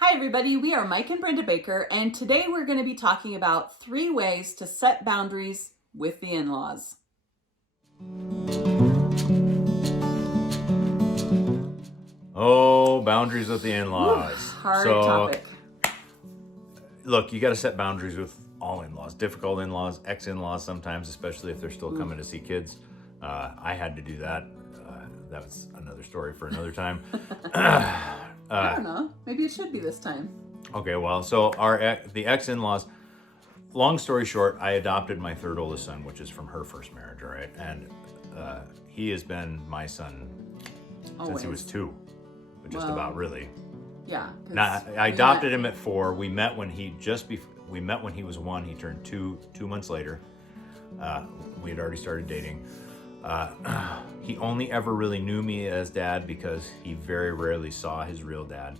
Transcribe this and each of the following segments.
Hi everybody, we are Mike and Brenda Baker, and today we're going to be talking about 3 ways to set boundaries with the in-laws. Oh, boundaries with the Whew, in-laws. hard topic. Look, you got to set boundaries with all in-laws, difficult in-laws, ex-in-laws sometimes, especially if they're still coming to see kids. I had to do that. That was another story for another time. I don't know. Maybe it should be this time. Okay, well, so the ex-in-laws, long story short, I adopted my third oldest son, which is from her first marriage, all right? And he has been my son since he was 2, but just about really. Yeah. Now, I adopted him at 4. We met when he was 1. He turned 2 months later. We had already started dating. He only ever really knew me as dad because he very rarely saw his real dad.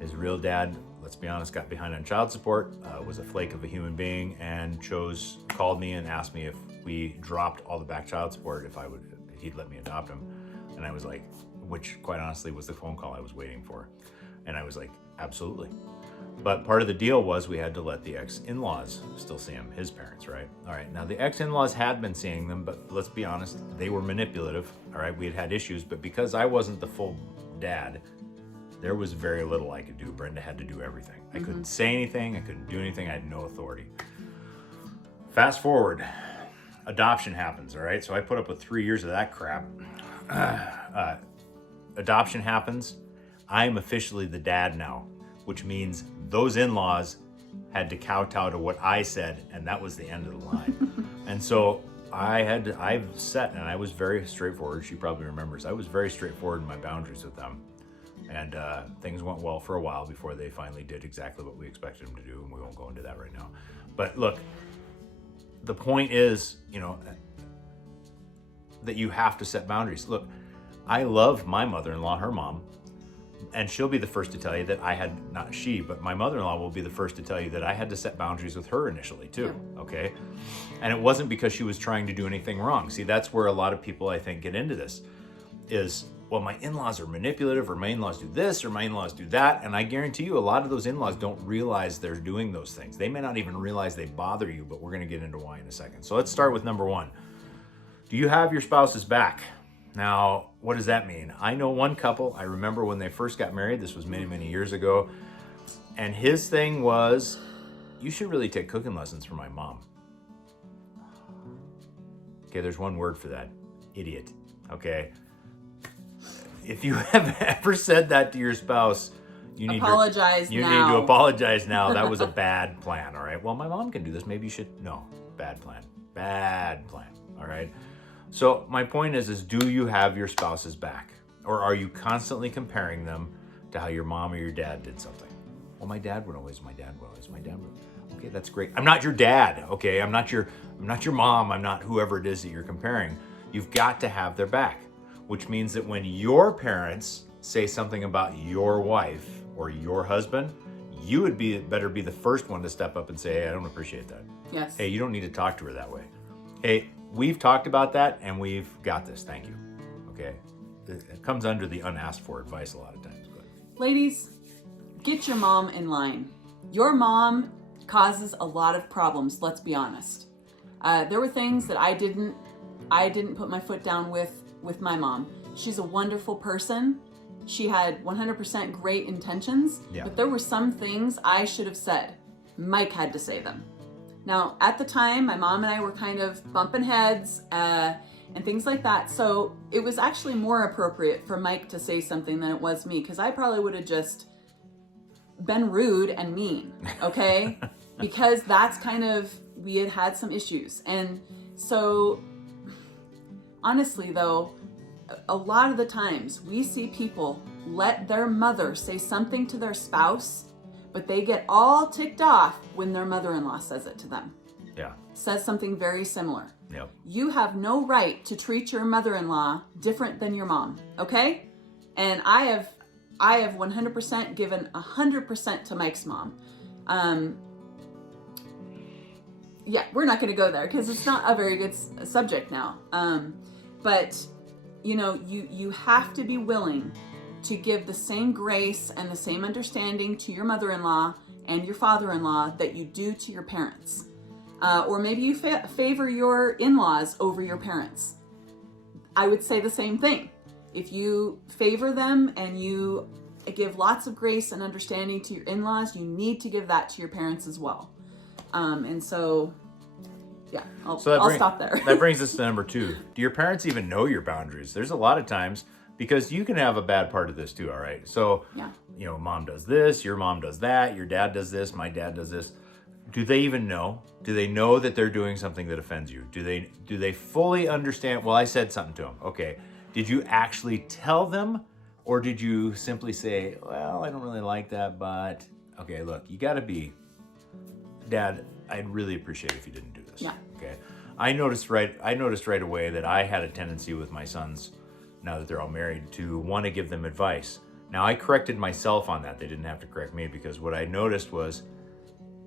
His real dad, let's be honest, got behind on child support, was a flake of a human being, and called me and asked me if we dropped all the back child support, he'd let me adopt him. And I was like, which quite honestly was the phone call I was waiting for. And I was like, absolutely. But part of the deal was we had to let the ex-in-laws still see him, his parents, right? All right, now the ex-in-laws had been seeing them, but let's be honest, they were manipulative, all right? We had issues, but because I wasn't the full dad, there was very little I could do. Brenda had to do everything. I couldn't say anything, I couldn't do anything, I had no authority. Fast forward, adoption happens, all right? So I put up with 3 years of that crap. Adoption happens, I'm officially the dad now, which means those in-laws had to kowtow to what I said, and that was the end of the line. And so I was very straightforward. She probably remembers. I was very straightforward in my boundaries with them. And things went well for a while before they finally did exactly what we expected them to do, and we won't go into that right now. But look, the point is, that you have to set boundaries. Look, I love my mother-in-law, her mom, and she'll be the first to tell you that but my mother-in-law will be the first to tell you that I had to set boundaries with her initially too, okay? And it wasn't because she was trying to do anything wrong. See, that's where a lot of people, I think, get into this, is, well, my in-laws are manipulative, or my in-laws do this, or my in-laws do that, and I guarantee you a lot of those in-laws don't realize they're doing those things. They may not even realize they bother you, but we're gonna get into why in a second. So let's start with number 1. Do you have your spouse's back? Now, what does that mean? I know one couple, I remember when they first got married, this was many, many years ago, and his thing was, you should really take cooking lessons from my mom. Okay, there's one word for that, idiot, okay? If you have ever said that to your spouse, you need to apologize now. That was a bad plan, all right? Well, my mom can do this, maybe you should, no, bad plan, all right? So my point is do you have your spouse's back? Or are you constantly comparing them to how your mom or your dad did something? Well, my dad would. Okay, that's great. I'm not your dad, okay? I'm not your mom, I'm not whoever it is that you're comparing. You've got to have their back, which means that when your parents say something about your wife or your husband, you would better be the first one to step up and say, hey, I don't appreciate that. Yes. Hey, you don't need to talk to her that way. Hey, we've talked about that and we've got this, thank you. Okay, it comes under the unasked for advice a lot of times. But Ladies, get your mom in line. Your mom causes a lot of problems, let's be honest. There were things that I didn't put my foot down with my mom. She's a wonderful person. She had 100% great intentions, but there were some things I should have said. Mike had to say them. Now, at the time, my mom and I were kind of bumping heads and things like that. So it was actually more appropriate for Mike to say something than it was me, because I probably would have just been rude and mean, okay? Because that's we had some issues. And so honestly though, a lot of the times we see people let their mother say something to their spouse, but they get all ticked off when their mother-in-law says it to them. yeah, Says something very similar. yep. You have no right to treat your mother-in-law different than your mom, okay? And I have 100% given 100% to Mike's mom. Yeah, we're not going to go there because it's not a very good subject now. But you have to be willing to give the same grace and the same understanding to your mother-in-law and your father-in-law that you do to your parents. Or maybe you favor your in-laws over your parents. I would say the same thing. If you favor them and you give lots of grace and understanding to your in-laws, you need to give that to your parents as well. And so, yeah, I'll stop there. That brings us to number 2. Do your parents even know your boundaries? There's a lot of times, because you can have a bad part of this too, all right? So, Yeah. you know, mom does this, your mom does that, your dad does this, my dad does this. Do they even know? Do they know that they're doing something that offends you? Do they fully understand? Well, I said something to them. Okay. Did you actually tell them, or did you simply say, well, I don't really like that, but okay, look, you got to be, Dad, I'd really appreciate it if you didn't do this. Yeah. Okay. I noticed right away that I had a tendency with my sons, now that they're all married, to want to give them advice. Now, I corrected myself on that. They didn't have to correct me, because what I noticed was,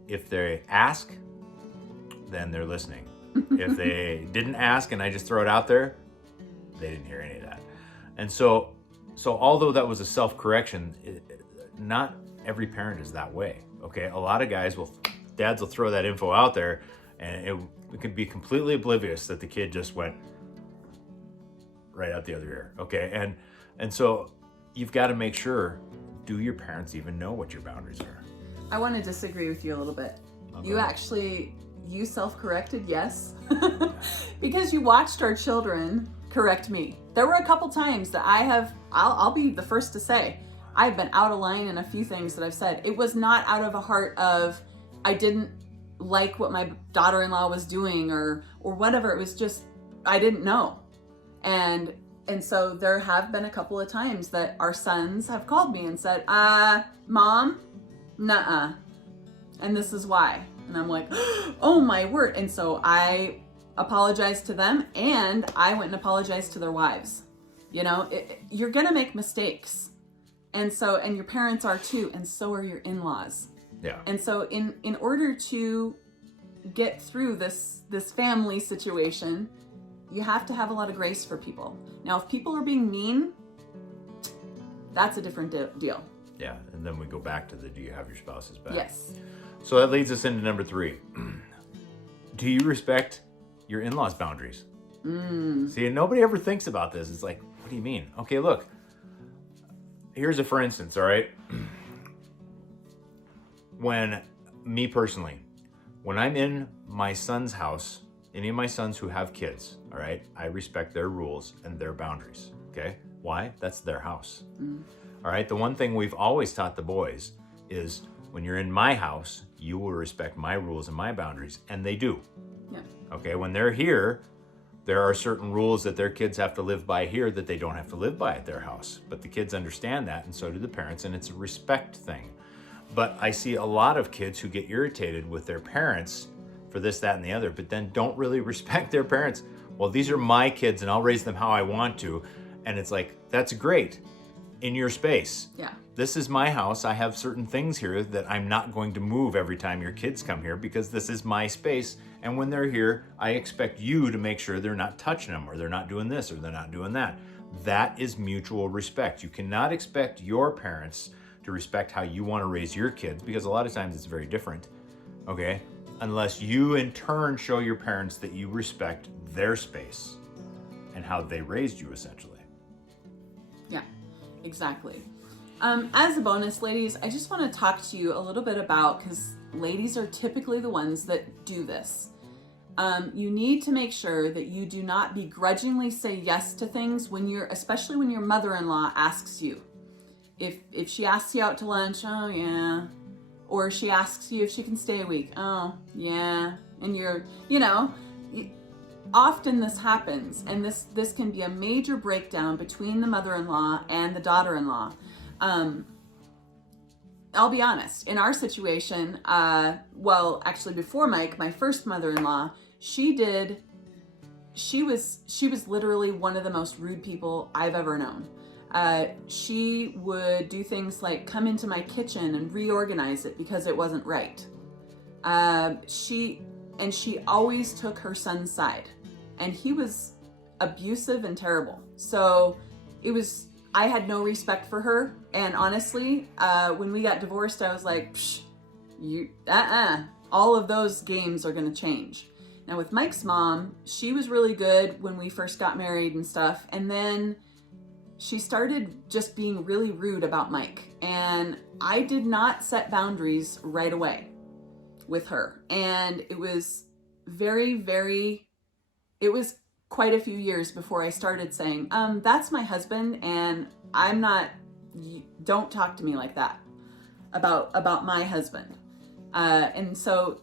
if they ask, then they're listening. If they didn't ask and I just throw it out there, they didn't hear any of that. And so although that was a self-correction, not every parent is that way, okay? A lot of dads will throw that info out there, and it could be completely oblivious that the kid just went right out the other ear, okay? And so you've got to make sure, do your parents even know what your boundaries are? I want to disagree with you a little bit. Okay. You self-corrected, yes, because you watched our children correct me. There were a couple times that I'll be the first to say, I've been out of line in a few things that I've said. It was not out of a heart of, I didn't like what my daughter-in-law was doing or whatever. It was just, I didn't know. And so there have been a couple of times that our sons have called me and said, Mom, nuh-uh. And this is why. And I'm like, oh my word. And so I apologized to them, and I went and apologized to their wives. You know, you're going to make mistakes. And your parents are too, and so are your in-laws. Yeah. And so in order to get through this family situation, you have to have a lot of grace for people. Now, if people are being mean, that's a different deal. Yeah, and then we go back to do you have your spouse's back? Yes. So that leads us into number 3. Do you respect your in-laws' boundaries? See, nobody ever thinks about this. It's like, what do you mean? Okay, look. Here's a for instance, all right? When I'm in my son's house, any of my sons who have kids, all right, I respect their rules and their boundaries, okay? Why? That's their house. All right, the one thing we've always taught the boys is, when you're in my house, you will respect my rules and my boundaries, and they do. Yeah. Okay, when they're here, there are certain rules that their kids have to live by here that they don't have to live by at their house. But the kids understand that, and so do the parents, and it's a respect thing. But I see a lot of kids who get irritated with their parents for this, that, and the other, but then don't really respect their parents. Well, these are my kids, and I'll raise them how I want to. And it's like, that's great in your space. Yeah. This is my house. I have certain things here that I'm not going to move every time your kids come here, because this is my space. And when they're here, I expect you to make sure they're not touching them, or they're not doing this, or they're not doing that. That is mutual respect. You cannot expect your parents to respect how you want to raise your kids, because a lot of times it's very different, okay? Unless you in turn show your parents that you respect their space and how they raised you, essentially. Yeah, exactly. As a bonus, ladies, I just want to talk to you a little bit about, because ladies are typically the ones that do this. You need to make sure that you do not begrudgingly say yes to things especially when your mother-in-law asks you. If she asks you out to lunch, oh yeah. Or she asks you if she can stay a week, oh yeah. And often this happens, and this can be a major breakdown between the mother-in-law and the daughter-in-law. I'll be honest, in our situation, actually before Mike, my first mother-in-law, she was literally one of the most rude people I've ever known. She would do things like come into my kitchen and reorganize it because it wasn't right. She always took her son's side, and he was abusive and terrible. So I had no respect for her. And honestly, when we got divorced, I was like, psh, all of those games are going to change. Now with Mike's mom, she was really good when we first got married and stuff. And then she started just being really rude about Mike. And I did not set boundaries right away with her. And it was it was quite a few years before I started saying, that's my husband and don't talk to me like that about my husband. And so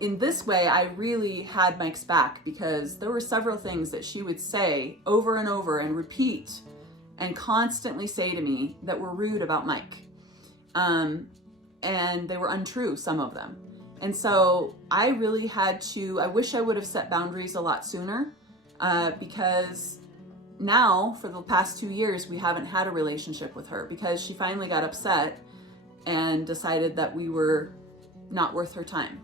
in this way, I really had Mike's back, because there were several things that she would say over and over and repeat and constantly say to me that were rude about Mike. And they were untrue, some of them. And so I really I wish I would have set boundaries a lot sooner, because now for the past 2 years, we haven't had a relationship with her, because she finally got upset and decided that we were not worth her time.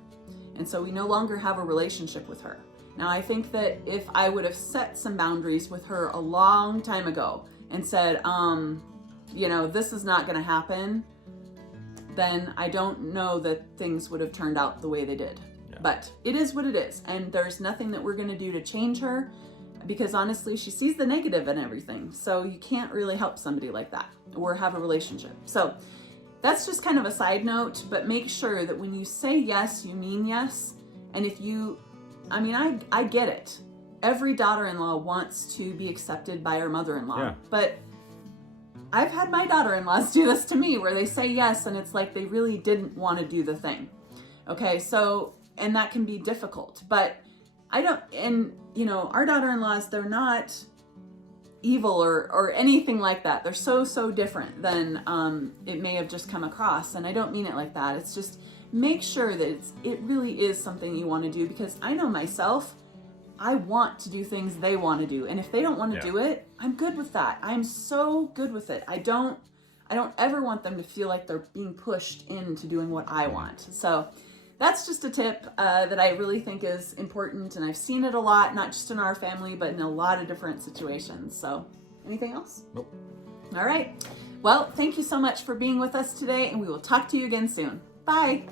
And so we no longer have a relationship with her. Now, I think that if I would have set some boundaries with her a long time ago and said, this is not going to happen, then I don't know that things would have turned out the way they did. Yeah. But it is what it is. And there's nothing that we're going to do to change her, because honestly, she sees the negative in everything. So you can't really help somebody like that or have a relationship. So that's just kind of a side note, but make sure that when you say yes, you mean yes. And if I get it. Every daughter-in-law wants to be accepted by her mother-in-law. Yeah. But I've had my daughter-in-laws do this to me, where they say yes and it's like they really didn't want to do the thing. Okay, so, and that can be difficult. But our daughter-in-laws, they're not evil or anything like that. They're so different than it may have just come across. And I don't mean it like that. It's just make sure that it really is something you want to do, because I know myself, I want to do things they want to do. And if they don't want to do it, I'm good with that. I'm so good with it. I don't ever want them to feel like they're being pushed into doing what I want. So that's just a tip that I really think is important. And I've seen it a lot, not just in our family, but in a lot of different situations. So anything else? Nope. All right. Well, thank you so much for being with us today, and we will talk to you again soon. Bye.